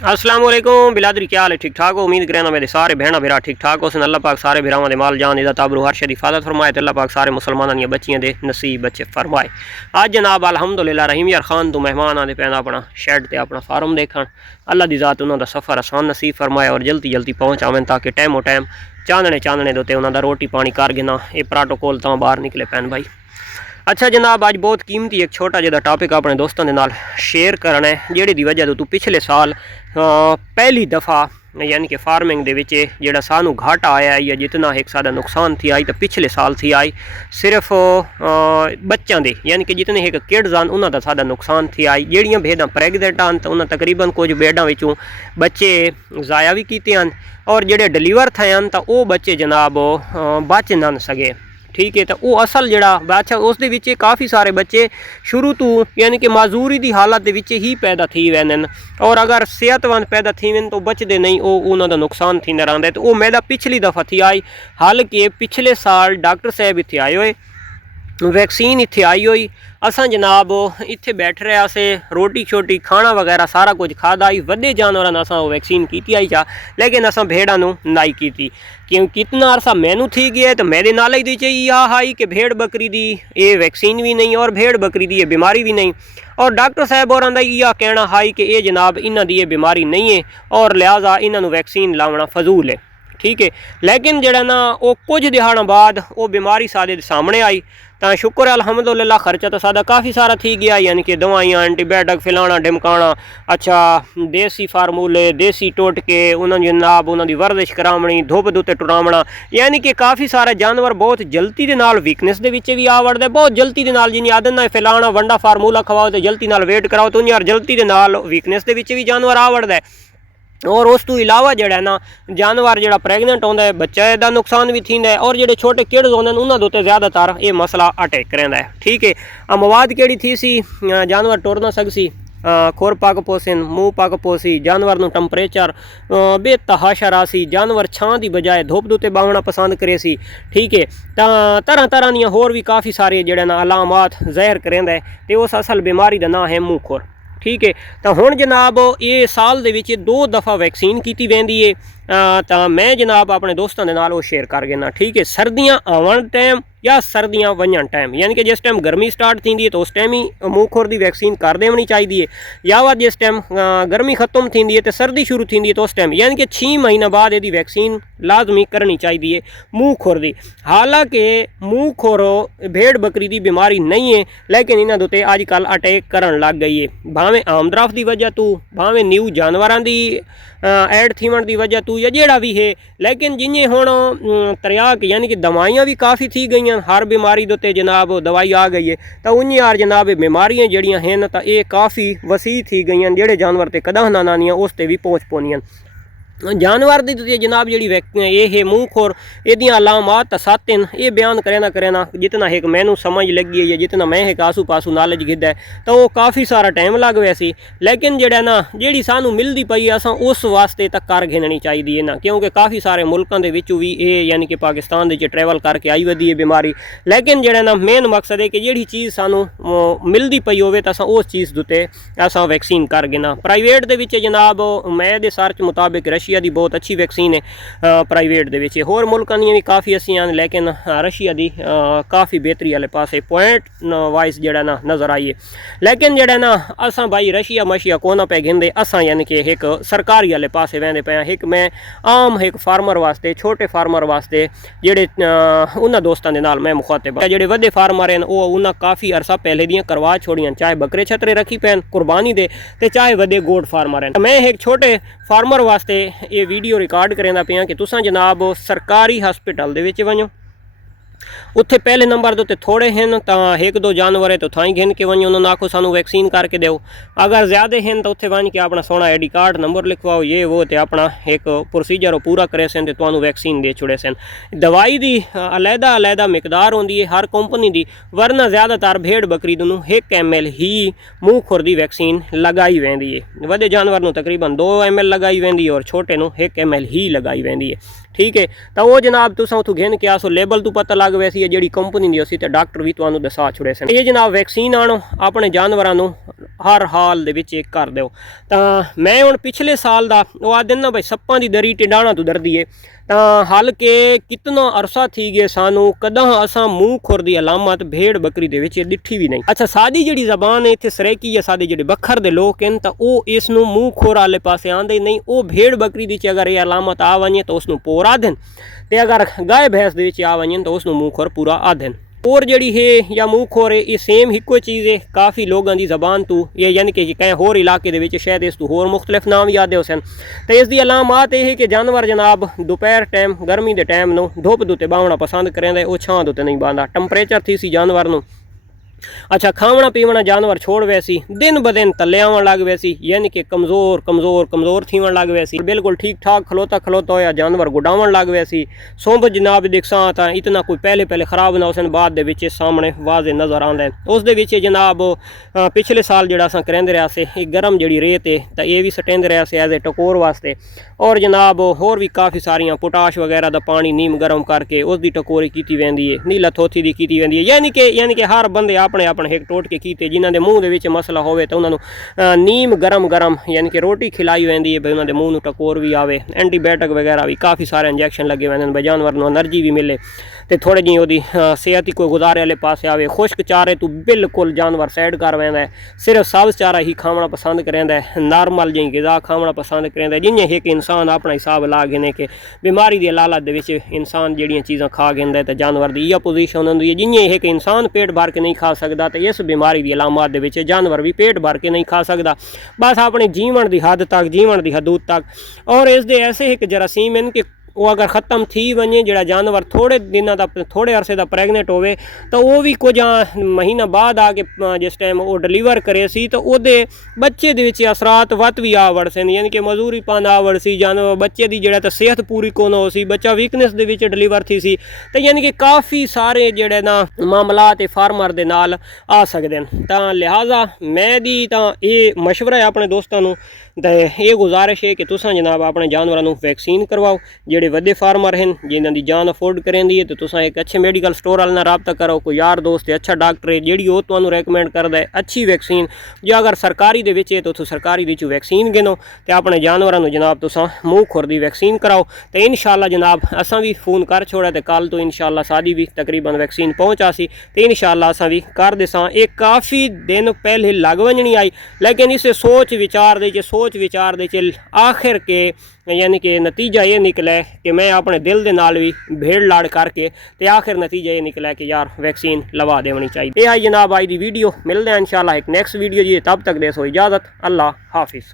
अस्सलाम वालेकुम बिलादरी, क्या हाल है? ठीक ठाक हो? उम्मीद करना मेरे सारे भैन भरा ठीक ठाक हो। अल्लाह पाक सारे भरावां दे माल जान इदा ताबरू हर शरी हिफाजत फरमाए। अल्लाह पाक सारे मुसलमानां दी बच्चियां दे नसीब बच्चे फरमाए। आज जनाब अल्हम्दुलिल्लाह रहीम यार खान तो मेहमान आते पैदा अपना शैड ते अपना फार्म देखन। अल्लाह दी ज़ात उन्हां दा सफ़र आसान नसीब फरमाए और जल्दी जल्दी पहुँच आवन ताकि टाइमो टाइम चानने चानने दे उत्ते उन्हां दा रोटी पानी कर गिना ये प्रोटोकॉल तो बाहर निकले पैन भाई। अच्छा जनाब अज बहुत कीमती एक छोटा जिहा टॉपिक अपने दोस्तों के नाल शेयर करना है, जिहड़ी दी वजह तो तू पिछले साल पहली दफ़ा यानी कि फार्मिंग दे विच जिहड़ा सानू घाटा आया या जितना एक सादा नुकसान थी आई तो पिछले साल थी आई सिर्फ बच्चों दे यानी कि जितने एक किड्स आन उन्हां दा सादा नुकसान थी आई। जिहड़ियां भेडां प्रैगनेंट आन तो उन्हां तकरीबन कुछ भेडां विचों बच्चे ज़ाया भी कीते हैं और जिहड़े डिलीवर थे हैं तो वो बच्चे जनाब बच ना सके। ठीक है, तो वो असल जड़ा अच्छा उस दे काफ़ी सारे बच्चे शुरू तो यानी कि माजूरी की हालत के ही पैदा थी वैन और अगर सेहतमंद पैदा थी वन तो बचते नहीं, वो उन्होंने नुकसान थी रहा है। तो वो मैदा पिछली दफ़ा थी आई, हालांकि पिछले साल डॉक्टर साहब इत्थे आए हुए, वैक्सीन इत्थे आई हुई, असां जनाब इत्थे बैठ रहे से रोटी छोटी खाना वगैरह सारा कुछ खादा आई। वड्डे जानवरां असां वैक्सीन की आई जा, लेकिन असां भेड़ां नूं नाई की क्यों कितना अरसा मैनू थी गया तो मेरे नाल ही चाहिए यह आई कि भेड़ बकरी दी ये वैक्सीन भी नहीं और भेड़ बकरी दी ये बीमारी भी नहीं और डॉक्टर साहब और यह कहना हाई कि ये जनाब इन्हां दी ये बीमारी नहीं है और लिहाजा इन्हां नूं वैक्सीन लावना फजूल है। ठीक है, लेकिन जड़ा ना वो कुछ दिहाड़ों बाद वो बीमारी सादे सामने आई तो शुक्र है अल्हम्दुलिल्लाह खर्चा तो सादा काफ़ी सारा थी गया यानी कि दवाइयाँ एंटीबायोटिक फिलाना ढिमकाना अच्छा देसी फार्मूले देसी टोटके उन्होंने जनाब उन्होंने वर्जिश करावनी धुप दुते टुरावना यानी कि काफ़ी सारे जानवर बहुत जल्दी के नाल वीकनेस के भी आ वड़ता है। बहुत जल्दी के नाल जिन्हें आदत ना फिलाना वंडा फार्मूला खवाओ तो जल्दी नाल वेट कराओ तो यार जल्दी के नाल वीकनेस के भी जानवर आ वड़ता है। और उस तो इलावा जड़ा ना जानवर जड़ा प्रैगनेंट होंदा है बच्चे का नुकसान भी थींदा है और जो छोटे किड्स होंदे उन्हां दे उत्ते ज़्यादातर ये मसला अटैक रहिंदा है। ठीक है, मवाद केड़ी थी सी जानवर टुर ना सकसी खुर पग पोसन मूँह पग पोसी जानवर नूं टंपरेचर बेतहाशा सी जानवर छां की बजाय धुप दुते बावना पसंद करे सी। ठीक है, तरह तरह दियां होर भी काफ़ी सारे जड़े ना अलामात ज़ाहिर करेंदा है तो उस असल बीमारी का नाम है मूँह खुर। ठीक है, तो हुण जनाब ये साल दे विच 2 दफ़ा वैक्सीन की वेंदी है तो मैं जनाब अपने दोस्तों के नाल वो शेयर कर गया। ठीक है, सर्दियाँ आवन टाइम या सर्दियाँ वजन टाइम यानी कि जिस टाइम गर्मी स्टार्ट थी है तो उस टाइम ही मूँह खुर की वैक्सीन कर देनी चाहिए या वह जिस टाइम गर्मी खत्म थी है तो सर्दी शुरू थी है तो उस टाइम यानी कि 6 महीना बाद यदि वैक्सीन लाजमी करनी चाहिए मूँह खुर की। हालांकि मूँह खुर भेड़ बकरी की बीमारी नहीं है लेकिन इन्हों के उत्ते अजकल अटैक करन लग गई है, भावें आमदरफ की वजह तो भावें न्यू जानवरों की ऐड थीवन की वजह तो या जेड़ा भी है। लेकिन जिन्हें हुण तरियाक यानी कि दवाइयाँ भी काफ़ी थी गई हर बीमारी के उत्ते जनाब दवाई आ गई है तो उन्हें यार जनाब बीमारियाँ जड़ियाँ हैं तो ये काफ़ी वसी थी गई जेड़े जानवर ते कदा ना नानियाँ उस ते भी पहुँच पौनियां। जानवर की जनाब जी ये है मूँह खुर यदियाँ अलामात 7 ये बयान करे ना जितना एक मैनू समझ लगी है या जितना मैं एक आसू पासू नॉलेज गिद्दा है तो वो काफ़ी सारा टाइम लग वैसी लेकिन जड़ा ना जी सानू मिलती पई असां उस वास्ते तक कर घिननी चाहिए ना क्योंकि काफ़ी सारे मुल्कों के विचों भी ये यानी कि पाकिस्तान के ट्रैवल करके आई वधी है बीमारी। लेकिन जड़ा ना मेन मकसद है कि जी चीज़ सानू मिलती पई होवे तो असां उस चीज़ उत्ते असां वैक्सीन कर गिना। प्राइवेट दे विच जनाब मैं दे सर्च मुताबिक रशिया की बहुत अच्छी वैक्सीन है प्राइवेट दे विच होर मुल्कां दी भी काफ़ी अस्सियां लेकिन रशिया की काफ़ी बेहतरी वाले पासे पॉइंट वाइज जड़ा ना नज़र आई है। लेकिन जड़ा ना असां भाई रशिया मशिया कोना पे गिंदे असां यानी कि एक सरकारी वाले पासे वेंदे पे एक मैं आम एक फार्मर वास्ते छोटे फार्मर वास्ते जेडे उन्हां दोस्तां दे नाल मैं मुखातिब जेडे वड्डे फार्मर हैं वो उन्हां काफ़ी अरसा पहले दियां करवा छोड़ियां चाहे बकरे छतरे रखी पैन कुर्बानी दे ते चाहे वड्डे गोट फार्मर हैं। मैं एक छोटे फार्मर वास्ते ये वीडियो रिकॉर्ड करेंदा पिया कि तुसां जनाब सरकारी हस्पिटल दे विच वञो उत्थे पहले नंबर के उत्ते थोड़े हैं तो 1-2 जानवर है तो थाई घिन के वञो उन्होंने आखो सानू वैक्सीन करके दो। अगर ज़्यादा हैं तो उत्थे वन के अपना सोना आई डी कार्ड नंबर लिखवाओ ये वो तो अपना एक प्रोसीजर पूरा करे सन तो तुहानू वैक्सीन दे छुड़े सन। दवाई की अलहदा अलहदा मिकदार होंदी है हर कंपनी की वरना ज़्यादातर भेड़ बकरी नूं 1 ml ही मूँह खुर की वैक्सीन लगाई वेंदी है। वड्डे जानवर नूं तकरीबन 2 ml लगाई वेंदी है और छोटे नूं 1 ml ही लगाई वेंदी है। ठीक है, तो वो जनाब तुसां उथों घिन के आसो लेबल तो पता लग ਲੱਗ ਪਈ ਸੀ ਜਿਹੜੀ ਕੰਪਨੀ ਦੀ ਸੀ, ਤੇ ਡਾਕਟਰ ਵੀ ਤੁਹਾਨੂੰ ਦੱਸਾ ਛੁੜੇ ਸਨ। ਇਹ ਜਨਾਬ ਵੈਕਸੀਨ ਆਣੋ ਆਪਣੇ ਜਾਨਵਰਾਂ ਨੂੰ ਹਰ ਹਾਲ ਦੇ ਵਿੱਚ ਕਰ ਦਿਓ। ਤਾਂ ਮੈਂ ਹੁਣ ਪਿਛਲੇ ਸਾਲ ਦਾ ਉਹ ਆ ਦਿਨ ਨਾ ਬਈ ਸੱਪਾਂ ਦੀ ਦਰੀ ਟਿੰਡਾਣਾ ਤੋਂ ਡਰਦੀ ਏ, ਤਾਂ ਹਲ ਕੇ ਕਿਤਨਾ ਅਰਸਾ ਥी गए सानू कदा असा मूँह खुर की अलामत भेड़ बकरी दे विच दिखी भी नहीं। अच्छा साडी जिहड़ी जबान है इत्थे सरेकी या साडे जिहड़े बखर दे लोग हैं तो वो इसनूं मूँह खुर वाले पासे आंदे नहीं। वो भेड़ बकरी दी अगर ये अलामत आ वञे तो उसनूं पोर आदन, ते अगर गाय भैंस दे विच आ वञे तो उसनूं मूँह खुर पूरा आदन। और जड़ी है या मूँह खोर है ये सेम हिको चीज़ है। काफ़ी लोगों की जबान तो ये यानी कि कहीं होर इलाके दे विच शायद इस तो होर मुख्तलिफ नाम याद हो सन। तो इसकी अलामत यह है कि जानवर जनाब दोपहर टाइम गर्मी के टाइम नूं धुप दे उत्ते बाहना पसंद करेंदा, वो छां दे उत्ते नहीं बांहदा। टंपरेचर थी सी जानवर नूं अच्छा खावना पीवना जानवर छोड़ वैसी दिन ब दिन तले आवन लग वैसी, यानी कि कमज़ोर कमज़ोर कमज़ोर थीवन लग वैसी। बिल्कुल ठीक ठाक खलोता खलोता होया जानवर गुडावन लग वैसी। सोंब जनाब दिखसा तो इतना कोई पहले पहले खराब ना होसन, बाद दे विच सामने वाजे नज़र आंदा है। उस दे विच जनाब पिछले साल जिहड़ा असां करेंदे रहा से गर्म जिहड़ी रेत है तो ये भी सटेंदे रहा से एज ए टकोर वास्ते। और जनाब होर भी काफ़ी सारियां पोटाश वगैरह दा पानी नीम गर्म करके उसकी टकोरी कीती वैंदी है, नीला थोथी दी कीती वैंदी है। यानी कि हर बंदे अपने अपने हिक टोट के कीते जिन्होंने मूँह के मसला होवे तो उन्होंने नीम गरम गरम यानी कि रोटी खिलाई वैंदी है भाई उन्होंने मूँह में टकोर भी आवे। एंटीबायोटिक वगैरह भी काफ़ी सारे इंजैक्शन लगे हुए हैं भाई जानवर को एनर्जी भी मिले तो थोड़ी जी वो सेहत ही कोई गुजारे वाले पास आवे। खुश्क चारे तो बिल्कुल जानवर साइड कर वैंदा है, सिर्फ सब्ज़ चारा ही खावना पसंद करेंदा है, नॉर्मल जी ग़िज़ा खावना पसंद करेंदा है। जिन्हें एक इंसान अपना हिसाब ला गए कि बीमारी की लालच दे विच इंसान जड़ियाँ चीज़ां खा गया तो जानवर की यह पोजीशन होंदी है। जिन्हें एक इंसान पेट भर के नहीं खा सकता तो इस बीमारी की अलामत दे विच जानवर भी पेट भर के नहीं खा सकता, बस अपने जीवन की हद तक जीवन की हदूद तक। और इस दे ऐसे एक जरासीम हैं कि वो अगर ख़त्म थी वने जो जानवर थोड़े दिनों का थोड़े अरसे का प्रैगनेंट होवे तो वो भी कुछ महीना बाद आके जिस टाइम वो डिलीवर करे सी तो वो बच्चे दे विच असरात वत भी आ वड़ सन, यानी कि मजूरी पान आ वड़ सी जानवर बच्चे की जड़ा तो सेहत पूरी कोन हो सी, बच्चा वीकनेस दे विच डिलीवर थी सी। तो यानी कि काफ़ी सारे जड़े ना मामलात फार्मर दे नाल आ सकते हैं। तो लिहाजा मैं दी तो ये मशवरा है अपने दोस्तों को, तो ये गुजारिश है कि तुसां जनाब अपने जानवरों को वैक्सीन करवाओ। जेडे वड्डे फार्मर हैं जिन्हां दी जान अफोर्ड करेंदी है तो तुसां एक अच्छे मेडिकल स्टोर वाले नाल राबता करो, कोई यार दोस्त है अच्छा डॉक्टर है जेड़ी वो तुहानूं रैकमेंड करदा है अच्छी वैक्सीन, जो अगर सरकारी दे विच है तो सरकारी दी वैक्सीन गिनो तो अपने जानवरों को जनाब तुसां मूँह खुर दी वैक्सीन कराओ। तो इंशाअल्लाह जनाब असां भी फ़ोन कर छोड़ा तो कल तो इंशाअल्लाह साडी भी तकरीबन वैक्सीन पहुँचा सी तो इंशाअल्लाह असां भी कर देसां। एक काफ़ी दिन पहले लग वजनी आई लेकिन इसे सोच विचार दे आखिर के यानी कि नतीजा ये निकला कि मैं अपने दिल के नाल भी भेड़ लाड़ करके तो आखिर नतीजा ये निकला कि यार वैक्सीन लवा देनी चाहिए। ये आई जनाब आई दी वीडियो, मिलते हैं इंशाअल्लाह एक नैक्सट वीडियो जी, तब तक दे सो इजाज़त, अल्लाह हाफिज़।